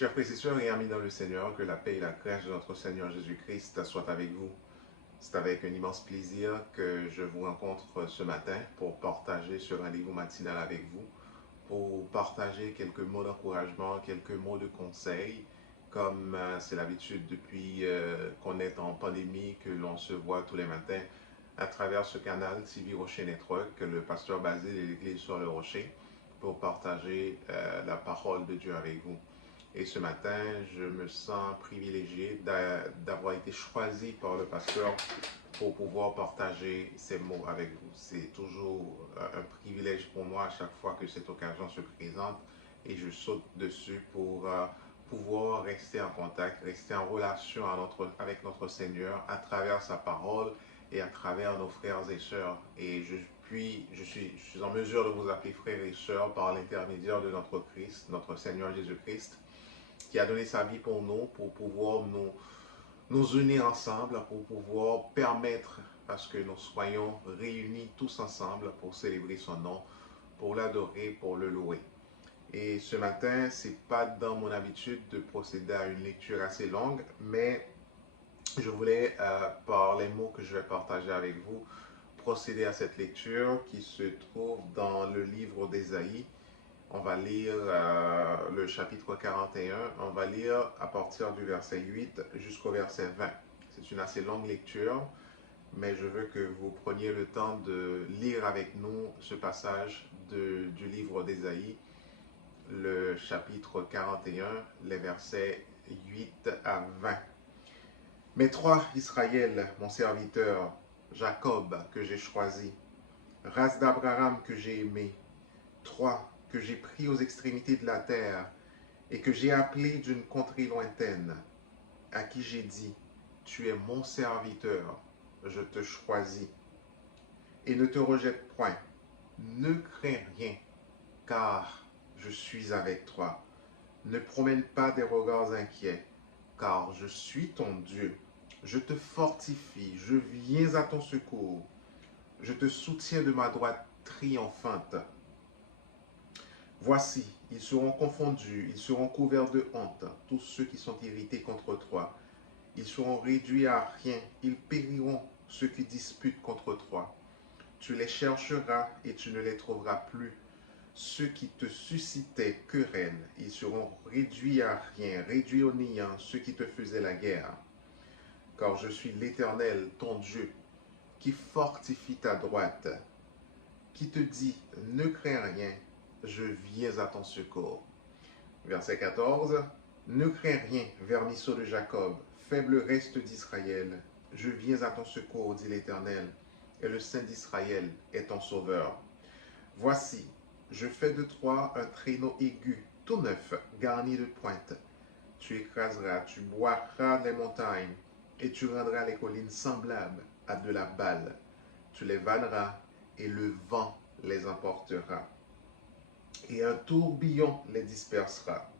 Chers frères et sœurs et amis dans le Seigneur, que la paix et la grâce de notre Seigneur Jésus-Christ soient avec vous. C'est avec un immense plaisir que je vous rencontre ce matin pour partager ce rendez-vous matinal avec vous, pour partager quelques mots d'encouragement, quelques mots de conseil, comme c'est l'habitude depuis qu'on est en pandémie, que l'on se voit tous les matins à travers ce canal TV Rocher Network, le pasteur Basile et l'Église sur le Rocher, pour partager la parole de Dieu avec vous. Et ce matin, je me sens privilégié d'avoir été choisi par le pasteur pour pouvoir partager ces mots avec vous. C'est toujours un privilège pour moi à chaque fois que cette occasion se présente et je saute dessus pour pouvoir rester en contact, rester en relation avec notre Seigneur à travers sa parole et à travers nos frères et sœurs. Et je suis en mesure de vous appeler frères et sœurs par l'intermédiaire de notre Christ, notre Seigneur Jésus-Christ, qui a donné sa vie pour nous, pour pouvoir nous unir ensemble, pour pouvoir permettre à ce que nous soyons réunis tous ensemble pour célébrer son nom, pour l'adorer, pour le louer. Et ce matin, ce n'est pas dans mon habitude de procéder à une lecture assez longue, mais je voulais, par les mots que je vais partager avec vous, procéder à cette lecture qui se trouve dans le livre d'Ésaïe. On va lire le chapitre 41, on va lire à partir du verset 8 jusqu'au verset 20. C'est une assez longue lecture, mais je veux que vous preniez le temps de lire avec nous ce passage du livre d'Ésaïe, le chapitre 41, les versets 8 à 20. Mais toi, Israël, mon serviteur, Jacob, que j'ai choisi, race d'Abraham que j'ai aimé, toi, que j'ai pris aux extrémités de la terre et que j'ai appelé d'une contrée lointaine, à qui j'ai dit, tu es mon serviteur, je te choisis. Et ne te rejette point, ne crains rien, car je suis avec toi. Ne promène pas des regards inquiets, car je suis ton Dieu. Je te fortifie, je viens à ton secours. Je te soutiens de ma droite triomphante. Voici, ils seront confondus, ils seront couverts de honte, tous ceux qui sont irrités contre toi. Ils seront réduits à rien, ils périront, ceux qui disputent contre toi. Tu les chercheras et tu ne les trouveras plus. Ceux qui te suscitaient querelle, ils seront réduits à rien, réduits au néant, ceux qui te faisaient la guerre. Car je suis l'Éternel, ton Dieu, qui fortifie ta droite, qui te dit, ne crains rien, je viens à ton secours. Verset 14. Ne crains rien, vermisseau de Jacob, faible reste d'Israël. Je viens à ton secours, dit l'Éternel, et le Saint d'Israël est ton sauveur. Voici, je fais de toi un traîneau aigu, tout neuf, garni de pointes. Tu écraseras, tu boiras les montagnes, et tu rendras les collines semblables à de la balle. Tu les vanneras, et le vent les emportera. Et un tourbillon les dispersera.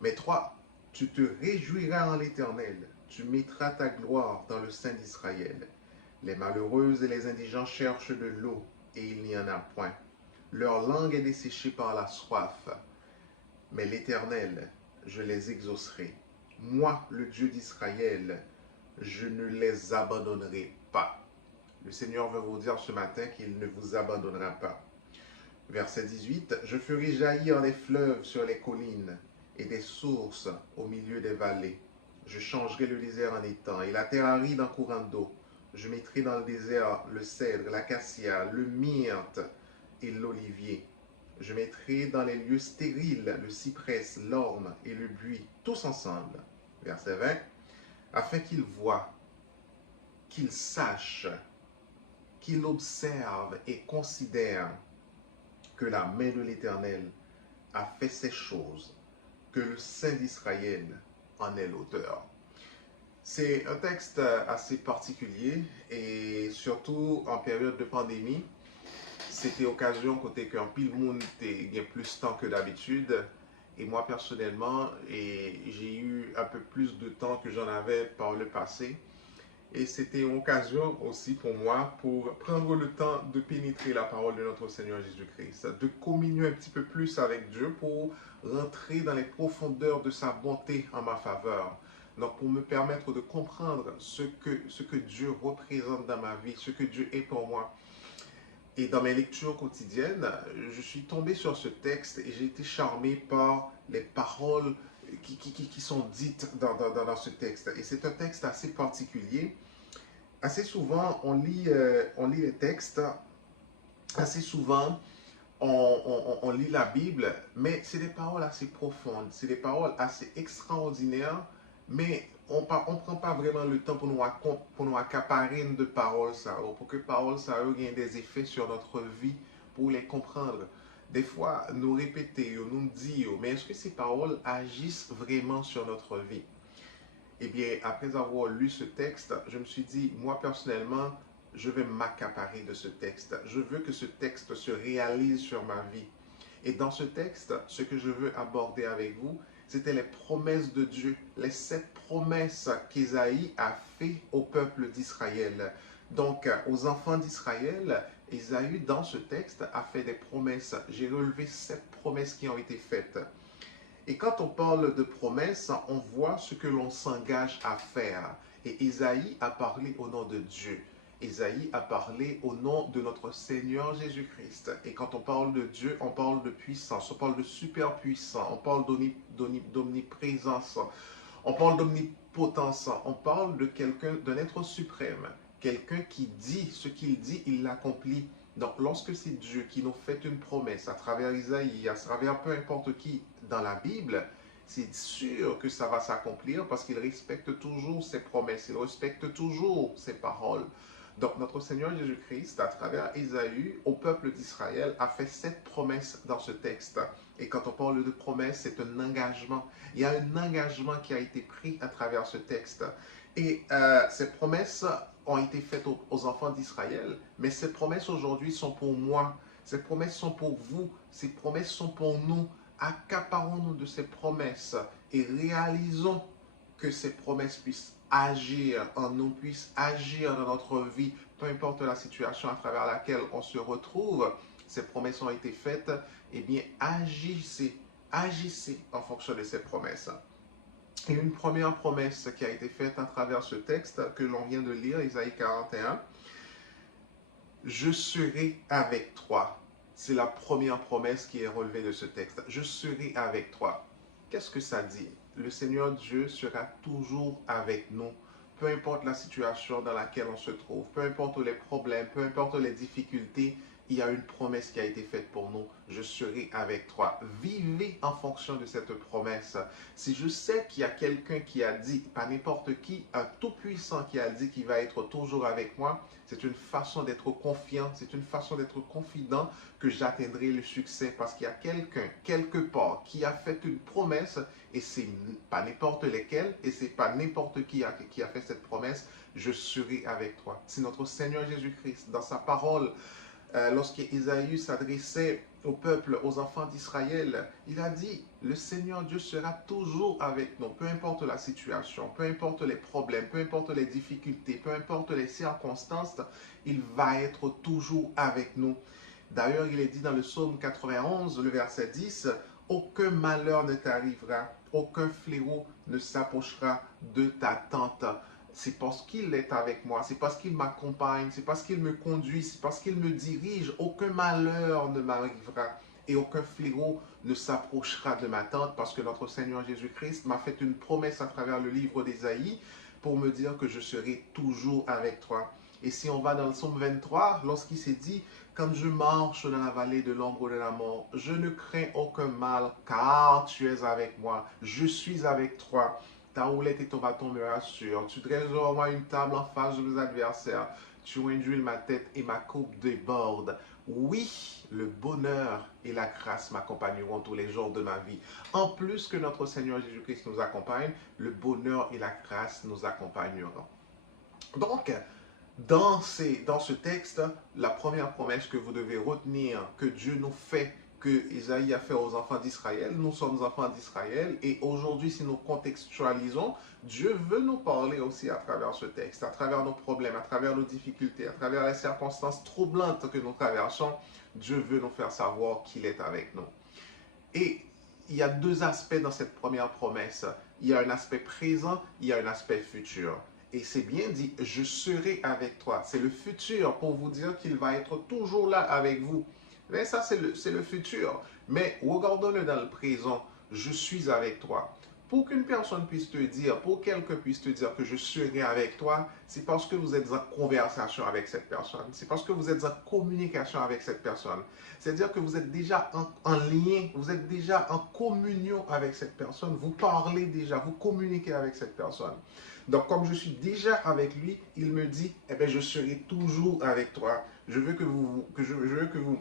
Mais toi, tu te réjouiras en l'Éternel, tu mettras ta gloire dans le Saint d'Israël. Les malheureux et les indigents cherchent de l'eau, et il n'y en a point. Leur langue est desséchée par la soif. Mais l'Éternel, je les exaucerai. Moi, le Dieu d'Israël, je ne les abandonnerai pas. Le Seigneur veut vous dire ce matin qu'il ne vous abandonnera pas. Verset 18. Je ferai jaillir des fleuves sur les collines et des sources au milieu des vallées. Je changerai le désert en étang et la terre aride en courant d'eau. Je mettrai dans le désert le cèdre, l'acacia, le myrte et l'olivier. Je mettrai dans les lieux stériles le cyprès, l'orme et le buis, tous ensemble. Verset 20. Afin qu'ils voient, qu'ils sachent, qu'ils observent et considèrent que la main de l'Éternel a fait ces choses, que le Saint d'Israël en est l'auteur. C'est un texte assez particulier et surtout en période de pandémie, c'était occasion côté qu'un pile monde était plus temps que d'habitude. Et moi personnellement, j'ai eu un peu plus de temps que j'en avais par le passé. Et c'était une occasion aussi pour moi pour prendre le temps de pénétrer la parole de notre Seigneur Jésus-Christ, de communier un petit peu plus avec Dieu pour rentrer dans les profondeurs de sa bonté en ma faveur. Donc pour me permettre de comprendre ce que Dieu représente dans ma vie, ce que Dieu est pour moi. Et dans mes lectures quotidiennes, je suis tombé sur ce texte et j'ai été charmé par les paroles qui sont dites dans ce texte. Et c'est un texte assez particulier. Assez souvent, on lit les textes, assez souvent, on lit la Bible, mais c'est des paroles assez profondes, c'est des paroles assez extraordinaires, mais on ne prend pas vraiment le temps pour nous accaparer de paroles, ça, pour que paroles, ça aient des effets sur notre vie, pour les comprendre. Des fois, nous répéter, nous dire, mais est-ce que ces paroles agissent vraiment sur notre vie? Eh bien, après avoir lu ce texte, je me suis dit, moi personnellement, je vais m'accaparer de ce texte. Je veux que ce texte se réalise sur ma vie. Et dans ce texte, ce que je veux aborder avec vous, c'était les promesses de Dieu, les 7 promesses qu'Ésaïe a fait au peuple d'Israël. Donc, aux enfants d'Israël, Ésaïe, dans ce texte, a fait des promesses. J'ai relevé 7 promesses qui ont été faites. Et quand on parle de promesses, on voit ce que l'on s'engage à faire. Et Ésaïe a parlé au nom de Dieu. Ésaïe a parlé au nom de notre Seigneur Jésus-Christ. Et quand on parle de Dieu, on parle de puissance, on parle de superpuissance, on parle d'omniprésence, on parle d'omnipotence, on parle de quelqu'un, d'un être suprême, quelqu'un qui dit ce qu'il dit, il l'accomplit. Donc, lorsque c'est Dieu qui nous fait une promesse à travers Isaïe, à travers peu importe qui dans la Bible, c'est sûr que ça va s'accomplir parce qu'il respecte toujours ses promesses, il respecte toujours ses paroles. Donc, notre Seigneur Jésus-Christ, à travers Isaïe, au peuple d'Israël, a fait 7 promesses dans ce texte. Et quand on parle de promesses, c'est un engagement. Il y a un engagement qui a été pris à travers ce texte. Et ces promesses ont été faites aux enfants d'Israël, mais ces promesses aujourd'hui sont pour moi, ces promesses sont pour vous, ces promesses sont pour nous. Accaparons-nous de ces promesses et réalisons que ces promesses puissent agir en nous, puissent agir dans notre vie, peu importe la situation à travers laquelle on se retrouve. Ces promesses ont été faites, eh bien agissez, agissez en fonction de ces promesses. Et une première promesse qui a été faite à travers ce texte que l'on vient de lire, Isaïe 41, je serai avec toi. C'est la première promesse qui est relevée de ce texte. Je serai avec toi. Qu'est-ce que ça dit? Le Seigneur Dieu sera toujours avec nous. Peu importe la situation dans laquelle on se trouve, peu importe les problèmes, peu importe les difficultés, il y a une promesse qui a été faite pour nous. Je serai avec toi. Vivez en fonction de cette promesse. Si je sais qu'il y a quelqu'un qui a dit, pas n'importe qui, un tout-puissant qui a dit qu'il va être toujours avec moi, c'est une façon d'être confiant, c'est une façon d'être confident que j'atteindrai le succès parce qu'il y a quelqu'un, quelque part, qui a fait une promesse et c'est pas n'importe lesquels et c'est pas n'importe qui a fait cette promesse, je serai avec toi. C'est notre Seigneur Jésus-Christ, dans sa parole, lorsqu'Ésaïe s'adressait au peuple, aux enfants d'Israël, il a dit, le Seigneur Dieu sera toujours avec nous, peu importe la situation, peu importe les problèmes, peu importe les difficultés, peu importe les circonstances, il va être toujours avec nous. D'ailleurs, il est dit dans le psaume 91, le verset 10, aucun malheur ne t'arrivera, aucun fléau ne s'approchera de ta tente. C'est parce qu'il est avec moi, c'est parce qu'il m'accompagne, c'est parce qu'il me conduit, c'est parce qu'il me dirige. Aucun malheur ne m'arrivera et aucun fléau ne s'approchera de ma tente parce que notre Seigneur Jésus-Christ m'a fait une promesse à travers le livre d'Ésaïe pour me dire que je serai toujours avec toi. Et si on va dans le psaume 23, lorsqu'il s'est dit, quand je marche dans la vallée de l'ombre de la mort, je ne crains aucun mal car tu es avec moi, je suis avec toi. Ta houlette et ton bâton me rassurent. Tu dresses devant moi une table en face de mes adversaires. Tu induis ma tête et ma coupe déborde. Oui, le bonheur et la grâce m'accompagneront tous les jours de ma vie. En plus que notre Seigneur Jésus-Christ nous accompagne, le bonheur et la grâce nous accompagneront. Donc, dans ce texte, la première promesse que vous devez retenir que Dieu nous fait que Isaïe a fait aux enfants d'Israël. Nous sommes enfants d'Israël et aujourd'hui, si nous contextualisons, Dieu veut nous parler aussi à travers ce texte, à travers nos problèmes, à travers nos difficultés, à travers les circonstances troublantes que nous traversons. Dieu veut nous faire savoir qu'il est avec nous. Et il y a deux aspects dans cette première promesse. Il y a un aspect présent, il y a un aspect futur. Et c'est bien dit, je serai avec toi. C'est le futur pour vous dire qu'il va être toujours là avec vous. Mais ça, c'est le futur. Mais regardons-le dans le présent. Je suis avec toi. Pour qu'une personne puisse te dire, pour quelqu'un puisse te dire que je serai avec toi, c'est parce que vous êtes en conversation avec cette personne. C'est parce que vous êtes en communication avec cette personne. C'est-à-dire que vous êtes déjà en lien, vous êtes déjà en communion avec cette personne. Vous parlez déjà, vous communiquez avec cette personne. Donc, comme je suis déjà avec lui, il me dit, eh bien, je serai toujours avec toi. Je veux que vous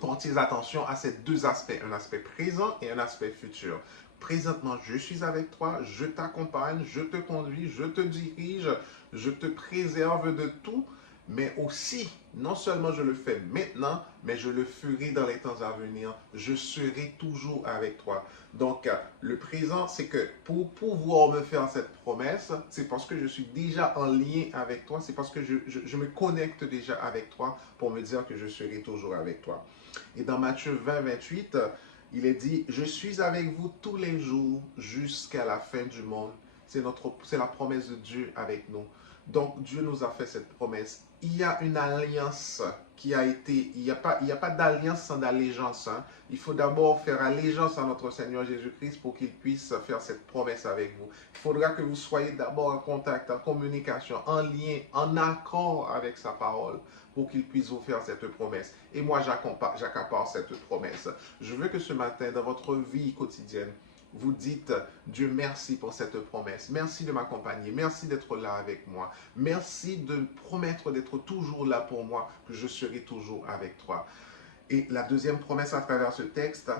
portez attention à ces deux aspects, un aspect présent et un aspect futur. Présentement, je suis avec toi, je t'accompagne, je te conduis, je te dirige, je te préserve de tout, mais aussi, non seulement je le fais maintenant, mais je le ferai dans les temps à venir. Je serai toujours avec toi. Donc, le présent, c'est que pour pouvoir me faire cette promesse, c'est parce que je suis déjà en lien avec toi, c'est parce que je me connecte déjà avec toi pour me dire que je serai toujours avec toi. Et dans Matthieu 20, 28, il est dit, je suis avec vous tous les jours jusqu'à la fin du monde. C'est la promesse de Dieu avec nous. Donc, Dieu nous a fait cette promesse. Il y a une alliance qui a été, il n'y a pas d'alliance sans allégeance. Hein. Il faut d'abord faire allégeance à notre Seigneur Jésus-Christ pour qu'il puisse faire cette promesse avec vous. Il faudra que vous soyez d'abord en contact, en communication, en lien, en accord avec sa parole pour qu'il puisse vous faire cette promesse. Et moi, j'accapare cette promesse. Je veux que ce matin, dans votre vie quotidienne, vous dites, Dieu, merci pour cette promesse. Merci de m'accompagner. Merci d'être là avec moi. Merci de promettre d'être toujours là pour moi, que je serai toujours avec toi. Et la deuxième promesse à travers ce texte,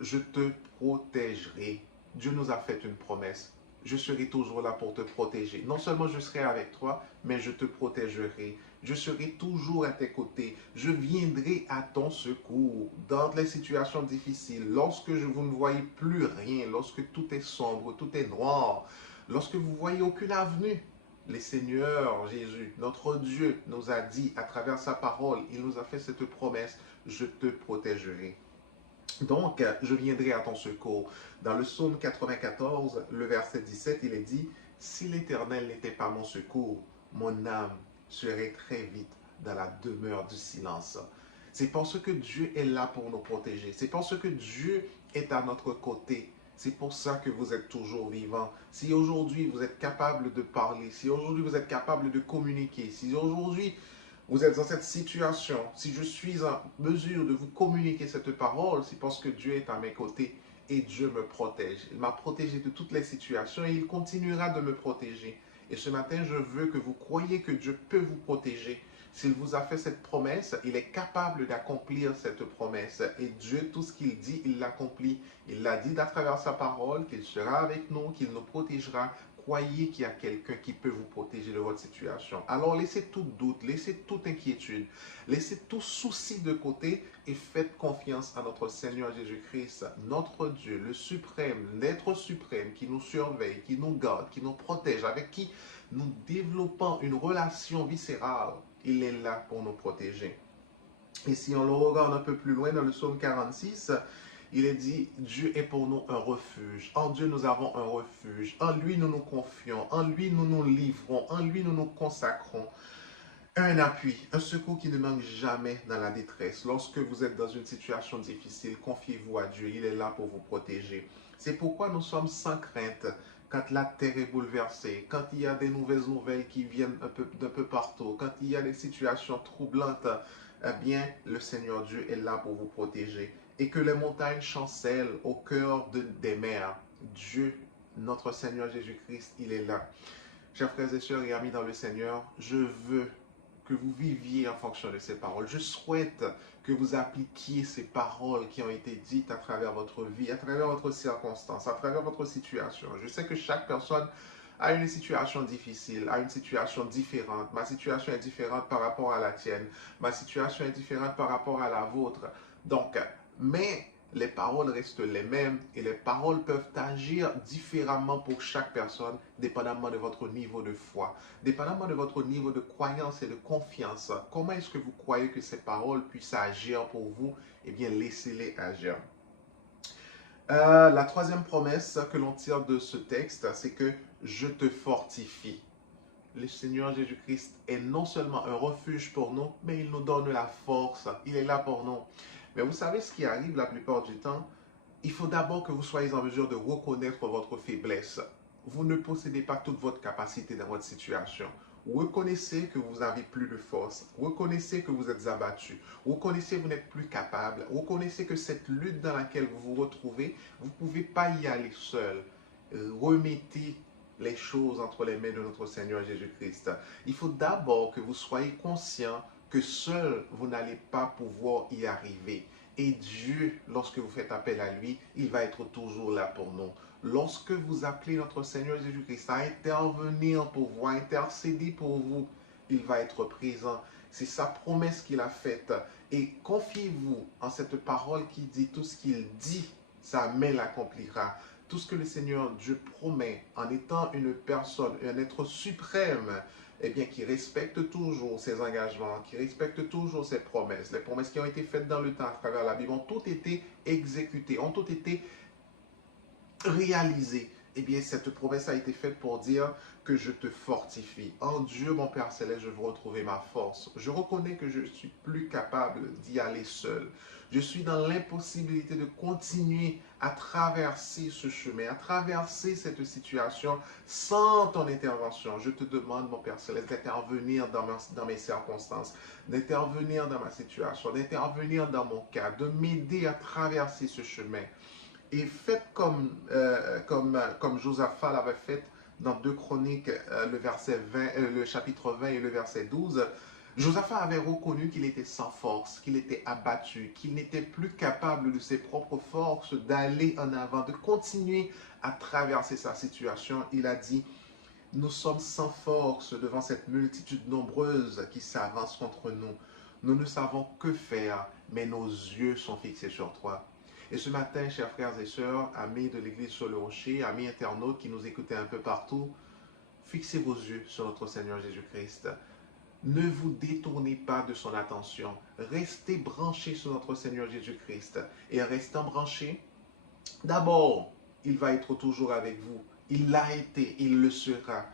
je te protégerai. Dieu nous a fait une promesse. Je serai toujours là pour te protéger. Non seulement je serai avec toi, mais je te protégerai. Je serai toujours à tes côtés. Je viendrai à ton secours dans les situations difficiles. Lorsque vous ne voyez plus rien, lorsque tout est sombre, tout est noir, lorsque vous ne voyez aucune avenue, le Seigneur Jésus, notre Dieu, nous a dit à travers sa parole, il nous a fait cette promesse, je te protégerai. Donc, je viendrai à ton secours. Dans le psaume 94, le verset 17, il est dit, si l'Éternel n'était pas mon secours, mon âme serait très vite dans la demeure du silence. C'est parce que Dieu est là pour nous protéger. C'est parce que Dieu est à notre côté. C'est pour ça que vous êtes toujours vivant. Si aujourd'hui vous êtes capable de parler, si aujourd'hui vous êtes capable de communiquer, si aujourd'hui vous êtes dans cette situation, si je suis en mesure de vous communiquer cette parole, c'est parce que Dieu est à mes côtés et Dieu me protège. Il m'a protégé de toutes les situations et il continuera de me protéger. Et ce matin, je veux que vous croyiez que Dieu peut vous protéger. S'il vous a fait cette promesse, il est capable d'accomplir cette promesse. Et Dieu, tout ce qu'il dit, il l'accomplit. Il l'a dit à travers sa parole, qu'il sera avec nous, qu'il nous protégera. Croyez qu'il y a quelqu'un qui peut vous protéger de votre situation. Alors laissez tout doute, laissez toute inquiétude, laissez tout souci de côté et faites confiance à notre Seigneur Jésus-Christ, notre Dieu, le suprême, l'être suprême qui nous surveille, qui nous garde, qui nous protège, avec qui nous développons une relation viscérale. Il est là pour nous protéger. Et si on le regarde un peu plus loin dans le psaume 46, il est dit, Dieu est pour nous un refuge. En Dieu, nous avons un refuge. En lui, nous nous confions. En lui, nous nous livrons. En lui, nous nous consacrons. Un appui, un secours qui ne manque jamais dans la détresse. Lorsque vous êtes dans une situation difficile, confiez-vous à Dieu. Il est là pour vous protéger. C'est pourquoi nous sommes sans crainte quand la terre est bouleversée, quand il y a des nouvelles nouvelles qui viennent d'un peu partout, quand il y a des situations troublantes. Eh bien, le Seigneur Dieu est là pour vous protéger. Et que les montagnes chancellent au cœur des mers. Dieu, notre Seigneur Jésus-Christ, il est là. Chers frères et sœurs et amis dans le Seigneur, je veux que vous viviez en fonction de ces paroles. Je souhaite que vous appliquiez ces paroles qui ont été dites à travers votre vie, à travers votre circonstance, à travers votre situation. Je sais que chaque personne a une situation difficile, a une situation différente. Ma situation est différente par rapport à la tienne. Ma situation est différente par rapport à la vôtre. Donc, mais les paroles restent les mêmes et les paroles peuvent agir différemment pour chaque personne, dépendamment de votre niveau de foi, dépendamment de votre niveau de croyance et de confiance. Comment est-ce que vous croyez que ces paroles puissent agir pour vous? Eh bien, laissez-les agir. La troisième promesse que l'on tire de ce texte, c'est que je te fortifie. Le Seigneur Jésus-Christ est non seulement un refuge pour nous, mais il nous donne la force. Il est là pour nous. Mais vous savez ce qui arrive la plupart du temps? Il faut d'abord que vous soyez en mesure de reconnaître votre faiblesse. Vous ne possédez pas toute votre capacité dans votre situation. Reconnaissez que vous n'avez plus de force. Reconnaissez que vous êtes abattu. Reconnaissez que vous n'êtes plus capable. Reconnaissez que cette lutte dans laquelle vous vous retrouvez, vous ne pouvez pas y aller seul. Remettez les choses entre les mains de notre Seigneur Jésus-Christ. Il faut d'abord que vous soyez conscient que seul vous n'allez pas pouvoir y arriver. Et Dieu, lorsque vous faites appel à lui, il va être toujours là pour nous. Lorsque vous appelez notre Seigneur Jésus-Christ à intervenir pour vous, à intercéder pour vous, il va être présent. C'est sa promesse qu'il a faite. Et confiez-vous en cette parole qui dit tout ce qu'il dit, sa main l'accomplira. Tout ce que le Seigneur Dieu promet en étant une personne, un être suprême, eh bien, qui respecte toujours ses engagements, qui respecte toujours ses promesses. Les promesses qui ont été faites dans le temps à travers la Bible ont toutes été exécutées, ont toutes été réalisées. Eh bien, cette promesse a été faite pour dire que je te fortifie. En Dieu, mon Père Céleste, je veux retrouver ma force. Je reconnais que je ne suis plus capable d'y aller seul. Je suis dans l'impossibilité de continuer à traverser ce chemin, à traverser cette situation sans ton intervention. Je te demande, mon Père Céleste, d'intervenir dans mes circonstances, d'intervenir dans ma situation, d'intervenir dans mon cas, de m'aider à traverser ce chemin. Et faites comme Josaphat l'avait fait dans 2 Chroniques, le chapitre 20 et le verset 12. Josaphat avait reconnu qu'il était sans force, qu'il était abattu, qu'il n'était plus capable de ses propres forces d'aller en avant, de continuer à traverser sa situation. Il a dit, nous sommes sans force devant cette multitude nombreuse qui s'avance contre nous. Nous ne savons que faire, mais nos yeux sont fixés sur toi. Et ce matin, chers frères et sœurs, amis de l'Église sur le Rocher, amis internautes qui nous écoutez un peu partout, fixez vos yeux sur notre Seigneur Jésus-Christ. Ne vous détournez pas de son attention. Restez branchés sur notre Seigneur Jésus-Christ. Et en restant branchés, d'abord, il va être toujours avec vous. Il l'a été, il le sera.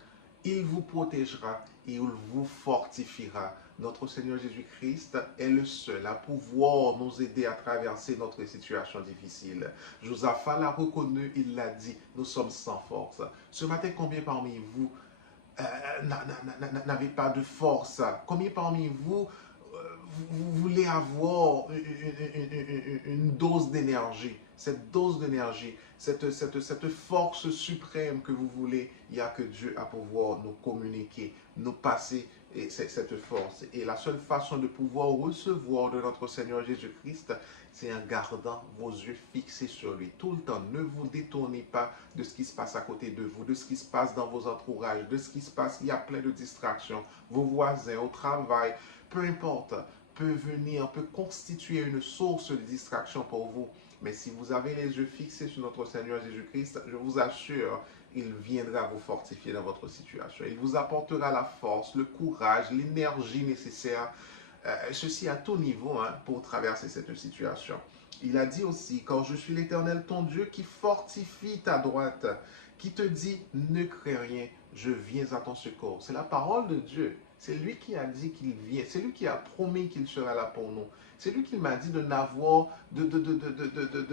Il vous protégera et il vous fortifiera. Notre Seigneur Jésus-Christ est le seul à pouvoir nous aider à traverser notre situation difficile. Josaphat l'a reconnu, il l'a dit, nous sommes sans force. Ce matin, combien parmi vous n'avez pas de force? Combien parmi vous, vous voulez avoir une dose d'énergie? Cette dose d'énergie, cette force suprême que vous voulez, il n'y a que Dieu à pouvoir nous communiquer, nous passer cette force. Et la seule façon de pouvoir recevoir de notre Seigneur Jésus-Christ, c'est en gardant vos yeux fixés sur lui. Tout le temps, ne vous détournez pas de ce qui se passe à côté de vous, de ce qui se passe dans vos entourages, de ce qui se passe, il y a plein de distractions. Vos voisins, au travail, peu importe, peut venir, peut constituer une source de distraction pour vous. Mais si vous avez les yeux fixés sur notre Seigneur Jésus-Christ, je vous assure, il viendra vous fortifier dans votre situation. Il vous apportera la force, le courage, l'énergie nécessaire, ceci à tout niveau, pour traverser cette situation. Il a dit aussi, quand je suis l'Éternel ton Dieu qui fortifie ta droite, qui te dit, ne crains rien, je viens à ton secours. C'est la parole de Dieu. C'est lui qui a dit qu'il vient. C'est lui qui a promis qu'il sera là pour nous. C'est lui qui m'a dit de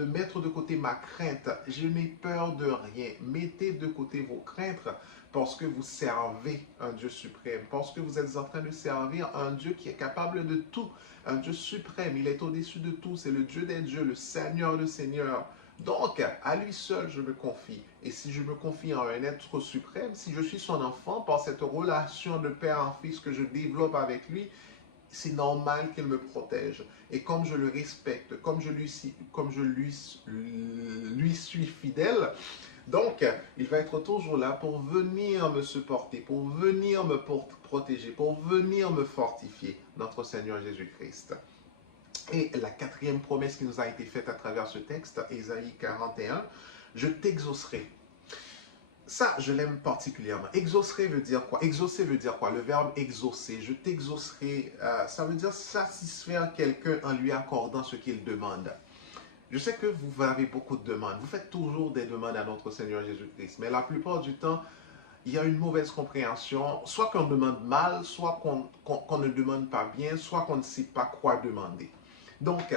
mettre de côté ma crainte. Je n'ai peur de rien. Mettez de côté vos craintes parce que vous servez un Dieu suprême. Parce que vous êtes en train de servir un Dieu qui est capable de tout. Un Dieu suprême. Il est au-dessus de tout. C'est le Dieu des dieux, le Seigneur de seigneurs. Donc, à lui seul, je me confie. Et si je me confie en un être suprême, si je suis son enfant, par cette relation de père en fils que je développe avec lui, c'est normal qu'il me protège. Et comme je le respecte, comme je lui suis fidèle, donc, il va être toujours là pour venir me supporter, pour venir me protéger, pour venir me fortifier, notre Seigneur Jésus-Christ. Et la quatrième promesse qui nous a été faite à travers ce texte, Ésaïe 41, je t'exaucerai. Ça, je l'aime particulièrement. Exaucerai veut dire quoi? Exaucer veut dire quoi? Le verbe exaucer. Je t'exaucerai, ça veut dire satisfaire quelqu'un en lui accordant ce qu'il demande. Je sais que vous avez beaucoup de demandes. Vous faites toujours des demandes à notre Seigneur Jésus-Christ. Mais la plupart du temps, il y a une mauvaise compréhension. Soit qu'on demande mal, soit qu'on ne demande pas bien, soit qu'on ne sait pas quoi demander. Donc,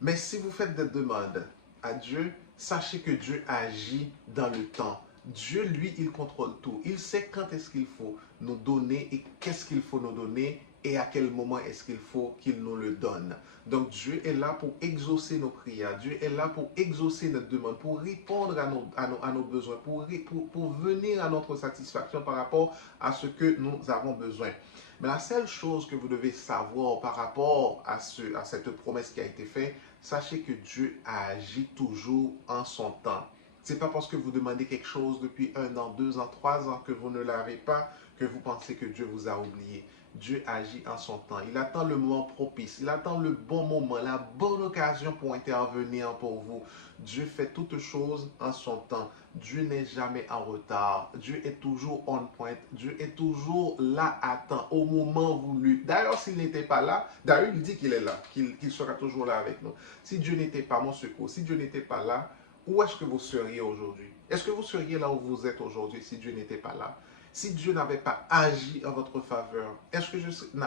mais si vous faites des demandes à Dieu, sachez que Dieu agit dans le temps. Dieu, lui, il contrôle tout. Il sait quand est-ce qu'il faut nous donner et qu'est-ce qu'il faut nous donner et à quel moment est-ce qu'il faut qu'il nous le donne. Donc Dieu est là pour exaucer nos prières. Dieu est là pour exaucer notre demande, pour répondre à nos besoins, pour venir à notre satisfaction par rapport à ce que nous avons besoin. Mais la seule chose que vous devez savoir par rapport à cette promesse qui a été faite, sachez que Dieu agit toujours en son temps. Ce n'est pas parce que vous demandez quelque chose depuis 1 an, 2 ans, 3 ans que vous ne l'avez pas, que vous pensez que Dieu vous a oublié. Dieu agit en son temps. Il attend le moment propice. Il attend le bon moment, la bonne occasion pour intervenir pour vous. Dieu fait toutes choses en son temps. Dieu n'est jamais en retard. Dieu est toujours on point. Dieu est toujours là à temps, au moment voulu. D'ailleurs, s'il n'était pas là, d'ailleurs, il dit qu'il est là, qu'il sera toujours là avec nous. Si Dieu n'était pas mon secours, si Dieu n'était pas là, où est-ce que vous seriez aujourd'hui? Est-ce que vous seriez là où vous êtes aujourd'hui si Dieu n'était pas là? Si Dieu n'avait pas agi en votre faveur, est-ce que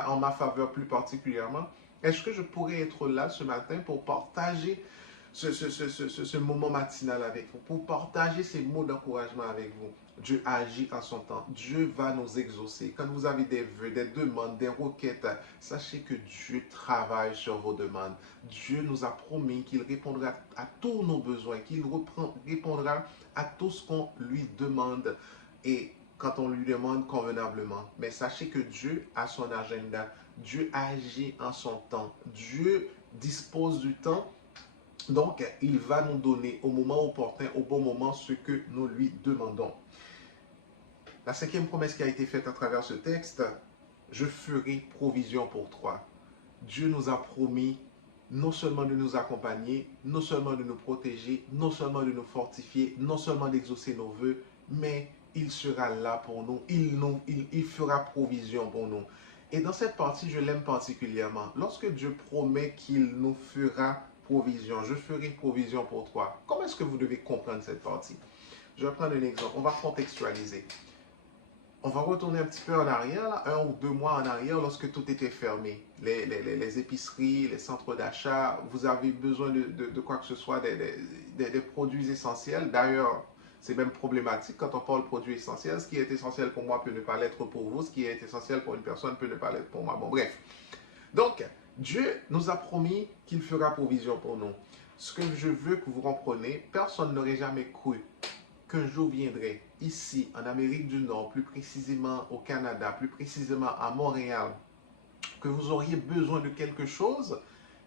en ma faveur plus particulièrement, est-ce que je pourrais être là ce matin pour partager ce moment matinal avec vous, pour partager ces mots d'encouragement avec vous? Dieu agit en son temps. Dieu va nous exaucer. Quand vous avez des vœux, des demandes, des requêtes, sachez que Dieu travaille sur vos demandes. Dieu nous a promis qu'il répondra à tous nos besoins, qu'il répondra à tout ce qu'on lui demande. Et quand on lui demande convenablement. Mais sachez que Dieu a son agenda. Dieu agit en son temps. Dieu dispose du temps. Donc, il va nous donner au moment opportun, au bon moment, ce que nous lui demandons. La cinquième promesse qui a été faite à travers ce texte, je ferai provision pour toi. Dieu nous a promis non seulement de nous accompagner, non seulement de nous protéger, non seulement de nous fortifier, non seulement d'exaucer nos vœux, mais il sera là pour nous. Il fera provision pour nous. Et dans cette partie, je l'aime particulièrement. Lorsque Dieu promet qu'il nous fera provision, je ferai provision pour toi. Comment est-ce que vous devez comprendre cette partie? Je vais prendre un exemple. On va contextualiser. On va retourner un petit peu en arrière, là, 1 ou 2 mois en arrière, lorsque tout était fermé. Les épiceries, les centres d'achat, vous avez besoin de quoi que ce soit, des produits essentiels. D'ailleurs, c'est même problématique quand on parle de produits essentiels. Ce qui est essentiel pour moi peut ne pas l'être pour vous. Ce qui est essentiel pour une personne peut ne pas l'être pour moi. Bon, bref. Donc, Dieu nous a promis qu'il fera provision pour nous. Ce que je veux que vous compreniez, personne n'aurait jamais cru qu'un jour viendrait ici, en Amérique du Nord, plus précisément au Canada, plus précisément à Montréal, que vous auriez besoin de quelque chose,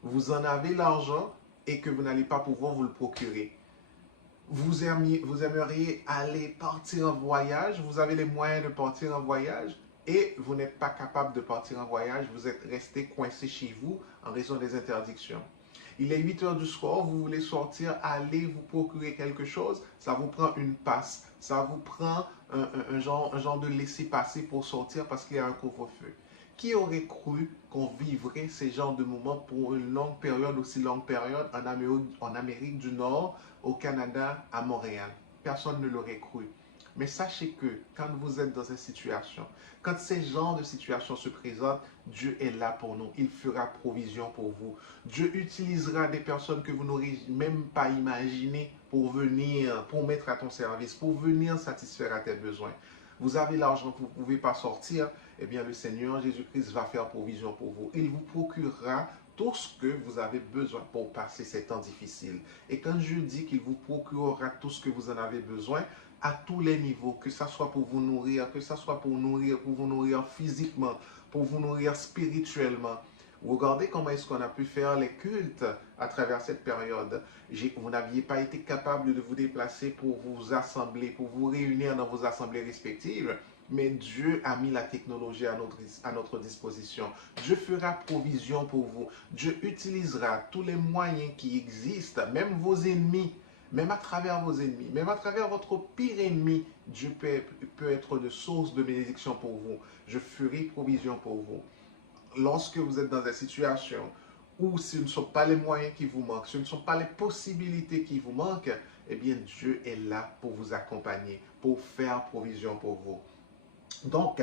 vous en avez l'argent et que vous n'allez pas pouvoir vous le procurer. Vous aimeriez aller partir en voyage, vous avez les moyens de partir en voyage et vous n'êtes pas capable de partir en voyage, vous êtes resté coincé chez vous en raison des interdictions. Il est 8 heures du soir, vous voulez sortir, aller vous procurer quelque chose, ça vous prend une passe, ça vous prend un genre de laisser-passer pour sortir parce qu'il y a un couvre-feu. Qui aurait cru qu'on vivrait ces genres de moments pour une longue période, aussi longue période, en Amérique du Nord, au Canada, à Montréal? Personne ne l'aurait cru. Mais sachez que quand vous êtes dans une situation, quand ces genres de situations se présentent, Dieu est là pour nous. Il fera provision pour vous. Dieu utilisera des personnes que vous n'aurez même pas imaginées pour venir, pour mettre à ton service, pour venir satisfaire à tes besoins. Vous avez l'argent que vous ne pouvez pas sortir, eh bien le Seigneur Jésus-Christ va faire provision pour vous. Il vous procurera tout ce que vous avez besoin pour passer ces temps difficiles. Et quand je dis qu'il vous procurera tout ce que vous en avez besoin, à tous les niveaux, que ce soit pour vous nourrir, que ce soit pour vous nourrir physiquement, pour vous nourrir spirituellement. Regardez comment est-ce qu'on a pu faire les cultes à travers cette période. Vous n'aviez pas été capable de vous déplacer pour vous assembler, pour vous réunir dans vos assemblées respectives. mais Dieu a mis la technologie à notre disposition. Dieu fera provision pour vous. Dieu utilisera tous les moyens qui existent, même vos ennemis, même à travers vos ennemis, même à travers votre pire ennemi, Dieu peut être de source de bénédiction pour vous. Je ferai provision pour vous. Lorsque vous êtes dans des situations où ce ne sont pas les moyens qui vous manquent, ce ne sont pas les possibilités qui vous manquent, eh bien Dieu est là pour vous accompagner, pour faire provision pour vous. Donc,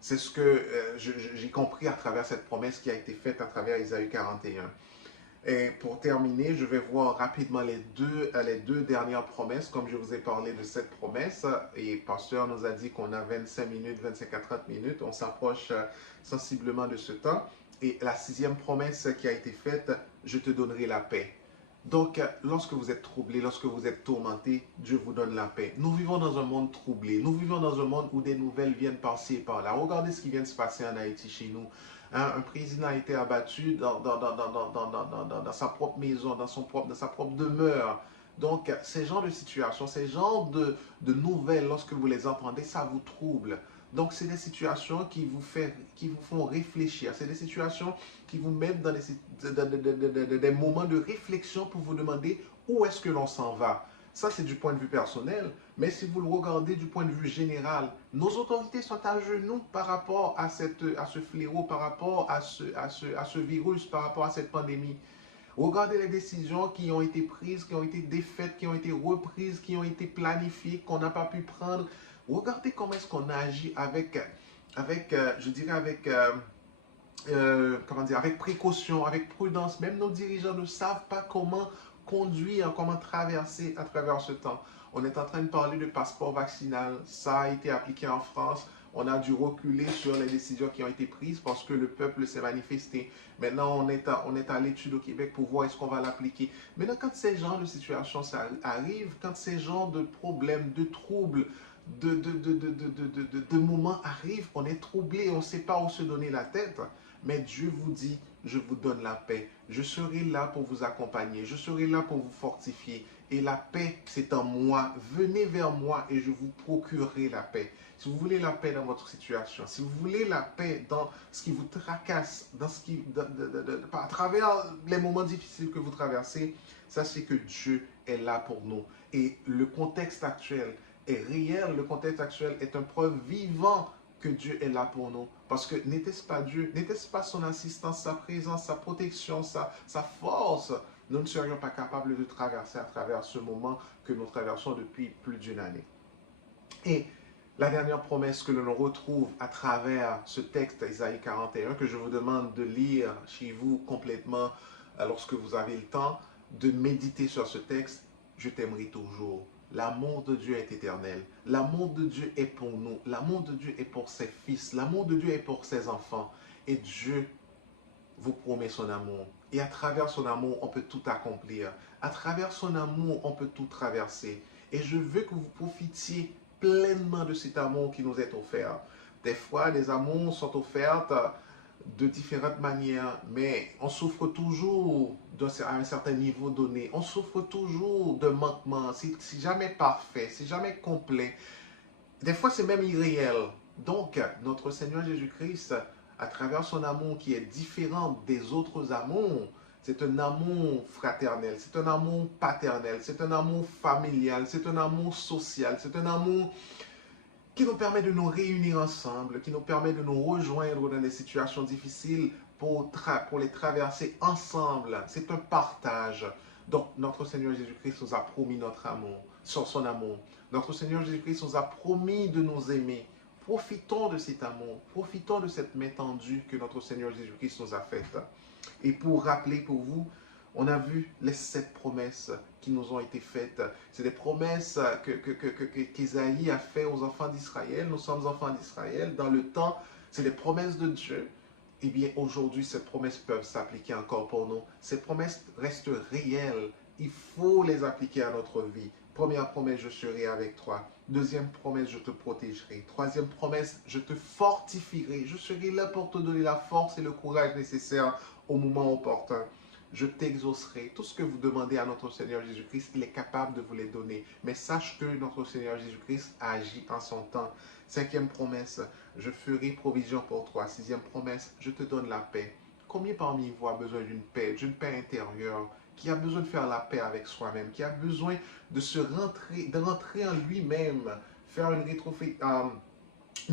c'est ce que j'ai compris à travers cette promesse qui a été faite à travers Isaïe 41. Et pour terminer, je vais voir rapidement les deux dernières promesses, comme je vous ai parlé de cette promesse. Et le pasteur nous a dit qu'on a 25 minutes, 25 à 30 minutes. On s'approche sensiblement de ce temps. Et la 6e promesse qui a été faite, je te donnerai la paix. Donc, lorsque vous êtes troublé, lorsque vous êtes tourmenté, Dieu vous donne la paix. Nous vivons dans un monde troublé. Nous vivons dans un monde où des nouvelles viennent par-ci et par-là. Regardez ce qui vient de se passer en Haïti chez nous. Hein, un président a été abattu dans sa propre maison, dans sa propre demeure. Donc, ces genres de situations, ces genres de nouvelles, lorsque vous les entendez, ça vous trouble. Donc, c'est des situations qui vous font réfléchir. C'est des situations qui vous mettent dans des moments de réflexion pour vous demander où est-ce que l'on s'en va. Ça, c'est du point de vue personnel, mais si vous le regardez du point de vue général, nos autorités sont à genoux par rapport à ce fléau, par rapport à ce virus, par rapport à cette pandémie. Regardez les décisions qui ont été prises, qui ont été défaites, qui ont été reprises, qui ont été planifiées, qu'on n'a pas pu prendre. Regardez comment est-ce qu'on agit avec avec précaution, avec prudence. Même nos dirigeants ne savent pas comment conduire, comment traverser à travers ce temps. On est en train de parler de passeport vaccinal. Ça a été appliqué en France. On a dû reculer sur les décisions qui ont été prises parce que le peuple s'est manifesté. Maintenant, on est à l'étude au Québec pour voir est-ce qu'on va l'appliquer. Maintenant, quand ces genres de situations arrivent, quand ces genres de problèmes, de troubles, de moments arrivent, on est troublé, on ne sait pas où se donner la tête. Mais Dieu vous dit, je vous donne la paix. Je serai là pour vous accompagner. Je serai là pour vous fortifier. Et la paix, c'est en moi. Venez vers moi et je vous procurerai la paix. Si vous voulez la paix dans votre situation, si vous voulez la paix dans ce qui vous tracasse, à travers les moments difficiles que vous traversez, sachez que Dieu est là pour nous. Et le contexte actuel est réel. Le contexte actuel est une preuve vivante que Dieu est là pour nous. Parce que n'était-ce pas Dieu, n'était-ce pas son assistance, sa présence, sa protection, sa force, nous ne serions pas capables de traverser à travers ce moment que nous traversons depuis plus d'une année. Et la dernière promesse que l'on retrouve à travers ce texte Isaïe 41, que je vous demande de lire chez vous complètement lorsque vous avez le temps, de méditer sur ce texte, je t'aimerai toujours. L'amour de Dieu est éternel. L'amour de Dieu est pour nous. L'amour de Dieu est pour ses fils. L'amour de Dieu est pour ses enfants. Et Dieu vous promet son amour. Et à travers son amour, on peut tout accomplir. À travers son amour, on peut tout traverser. Et je veux que vous profitiez pleinement de cet amour qui nous est offert. Des fois, les amours sont offertes de différentes manières, mais on souffre toujours à un certain niveau donné. On souffre toujours de manquements. C'est jamais parfait, c'est jamais complet. Des fois, c'est même irréel. Donc, notre Seigneur Jésus-Christ, à travers son amour qui est différent des autres amours, c'est un amour fraternel, c'est un amour paternel, c'est un amour familial, c'est un amour social, c'est un amour qui nous permet de nous réunir ensemble, qui nous permet de nous rejoindre dans des situations difficiles pour les traverser ensemble. C'est un partage. Donc, notre Seigneur Jésus-Christ nous a promis notre amour, son amour. Notre Seigneur Jésus-Christ nous a promis de nous aimer. Profitons de cet amour, profitons de cette main tendue que notre Seigneur Jésus-Christ nous a faite. Et pour rappeler pour vous, on a vu les 7 promesses qui nous ont été faites. C'est des promesses qu'Ésaïe a fait aux enfants d'Israël. Nous sommes enfants d'Israël. Dans le temps, c'est des promesses de Dieu. Eh bien, aujourd'hui, ces promesses peuvent s'appliquer encore pour nous. Ces promesses restent réelles. Il faut les appliquer à notre vie. Première promesse, je serai avec toi. Deuxième promesse, je te protégerai. Troisième promesse, je te fortifierai. Je serai là pour te donner la force et le courage nécessaires au moment opportun. je t'exaucerai. Tout ce que vous demandez à notre Seigneur Jésus-Christ, il est capable de vous les donner. Mais sache que notre Seigneur Jésus-Christ agit en son temps. Cinquième promesse, je ferai provision pour toi. Sixième promesse, je te donne la paix. Combien parmi vous a besoin d'une paix intérieure, qui a besoin de faire la paix avec soi-même, qui a besoin de rentrer en lui-même, faire une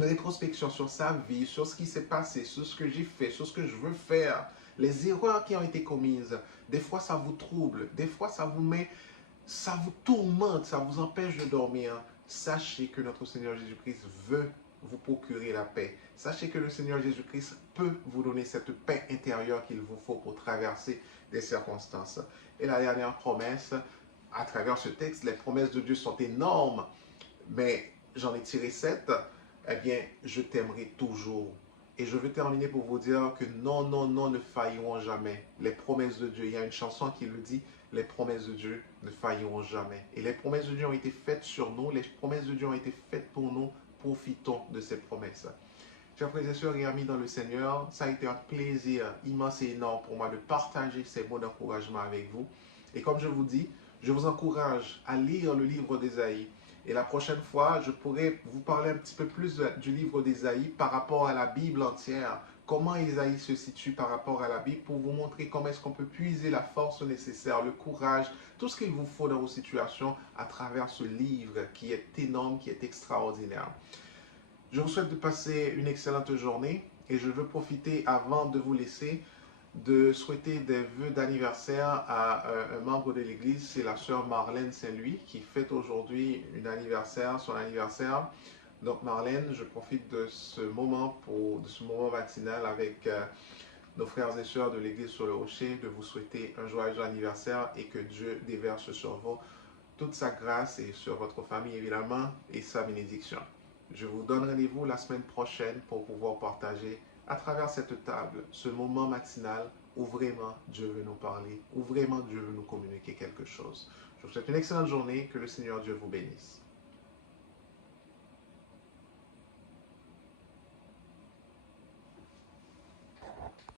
rétrospection sur sa vie, sur ce qui s'est passé, sur ce que j'ai fait, sur ce que je veux faire, les erreurs qui ont été commises. Des fois, ça vous trouble, des fois, ça vous tourmente, ça vous empêche de dormir. Sachez que notre Seigneur Jésus-Christ veut vous procurer la paix. Sachez que le Seigneur Jésus-Christ peut vous donner cette paix intérieure qu'il vous faut pour traverser des circonstances. Et la dernière promesse, à travers ce texte, les promesses de Dieu sont énormes, mais j'en ai tiré 7. Eh bien, je t'aimerai toujours. Et je veux terminer pour vous dire que non, non, non, ne failliront jamais. Les promesses de Dieu, il y a une chanson qui le dit, les promesses de Dieu ne failliront jamais. Et les promesses de Dieu ont été faites sur nous, les promesses de Dieu ont été faites pour nous, profitons de ces promesses. Chers frères et sœurs et amis dans le Seigneur, ça a été un plaisir immense et énorme pour moi de partager ces mots d'encouragement avec vous. Et comme je vous dis, je vous encourage à lire le livre d'Ésaïe. Et la prochaine fois, je pourrai vous parler un petit peu plus du livre d'Ésaïe par rapport à la Bible entière. Comment Ésaïe se situe par rapport à la Bible pour vous montrer comment est-ce qu'on peut puiser la force nécessaire, le courage, tout ce qu'il vous faut dans vos situations à travers ce livre qui est énorme, qui est extraordinaire. Je vous souhaite de passer une excellente journée et je veux profiter avant de vous laisser de souhaiter des vœux d'anniversaire à un membre de l'Église, c'est la sœur Marlène Saint-Louis qui fête aujourd'hui son anniversaire. Donc Marlène, je profite de ce moment matinal avec nos frères et sœurs de l'Église sur le Rocher, de vous souhaiter un joyeux anniversaire et que Dieu déverse sur vous toute sa grâce et sur votre famille évidemment et sa bénédiction. Je vous donne rendez-vous la semaine prochaine pour pouvoir partager à travers cette table ce moment matinal où vraiment Dieu veut nous parler, où vraiment Dieu veut nous communiquer quelque chose. Je vous souhaite une excellente journée, que le Seigneur Dieu vous bénisse.